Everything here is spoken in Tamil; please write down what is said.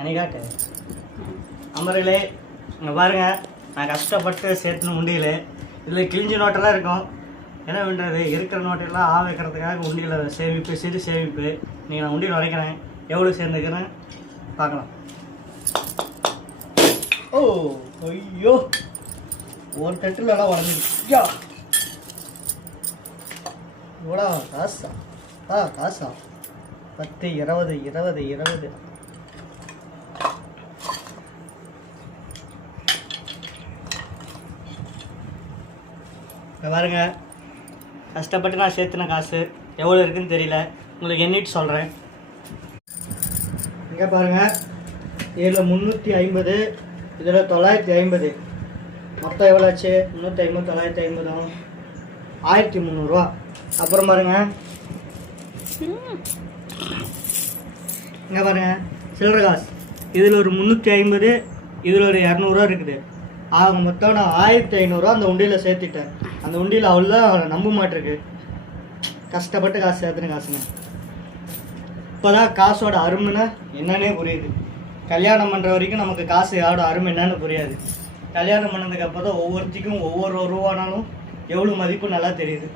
எனக்காட்டு அமர்களே இங்கே பாருங்கள், நான் கஷ்டப்பட்டு சேர்த்துன உண்டியில் இதில் கிழிஞ்ச நோட்டெல்லாம் இருக்கும். என்ன பண்ணுறது, இருக்கிற நோட்டெல்லாம் வைக்கிறதுக்காக உண்டியில் சேமிப்பு, சிறு சேமிப்பு. நீங்கள் நான் உண்டியில் உடைக்கிறேன், எவ்வளோ சேர்ந்துக்கிறேன் பார்க்கலாம். ஓ ஐயோ, ஒரு தட்டில் எல்லாம் உடஞ்சியா? இவ்வளோ காசா? காசா 10 20 20 20. பாருங்க, கஷ்டப்பட்டு நான் சேர்த்துன காசு எவ்வளோ இருக்குன்னு தெரியல, உங்களுக்கு எண்ணிட்டு சொல்கிறேன். இங்கே பாருங்கள், இதில் 350, இதில் 950. மொத்தம் எவ்வளோ ஆச்சு? 350 950 1300 ரூபா. அப்புறம் பாருங்கள், இங்கே பாருங்கள் சில்லற காசு, இதில் ஒரு 350, இதில் ஒரு 200 ரூபா இருக்குது. ஆக மொத்தம் நான் 1500 ரூபா அந்த உண்டியில் சேர்த்துட்டேன். அந்த உண்டியில் அவ்வளோதான் நம்ப மாட்டிருக்கு. கஷ்டப்பட்டு காசு சேர்த்துன காசுங்க. இப்போ தான் காசோட அருமைன்னா என்னன்னே புரியுது. கல்யாணம் பண்ணுற வரைக்கும் நமக்கு காசு யாரோட அருமை என்னன்னு புரியாது. கல்யாணம் பண்ணதுக்கு அப்போ தான் ஒவ்வொருத்திக்கும் ஒவ்வொரு ரூபானாலும் எவ்வளோ மதிப்பு நல்லா தெரியுது.